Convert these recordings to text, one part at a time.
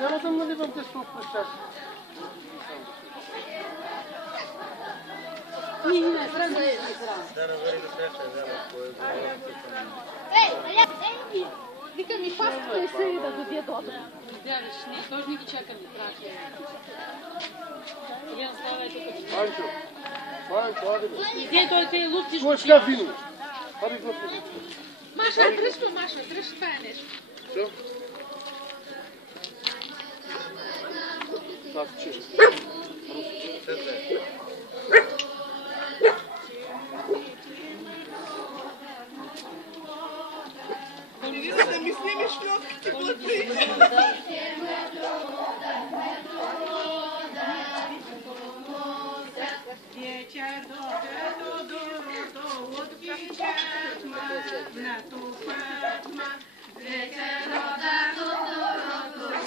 Няма да наливам теsto в пръщаш. Не, сразу е. Ей, вика ми паската и се да доде добре. Гледаш, не, тоже не ги чакам да трахи. Я ставай тук. Панчо, аде бе. Иде той те луптиш. Твой шкаф вино. Аде глъпи. Маша, дръж това е нещо. Що? Так, чешки. Да ми снимеш шлёпките вътре. Вечер до откичат ма, на тупат ма. Вечер до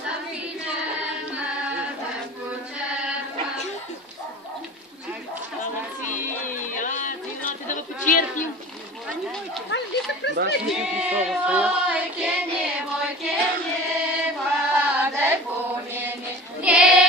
закичат ма, да почат ма. Ти да го почерпим. Невойке, не, падай по мне, не.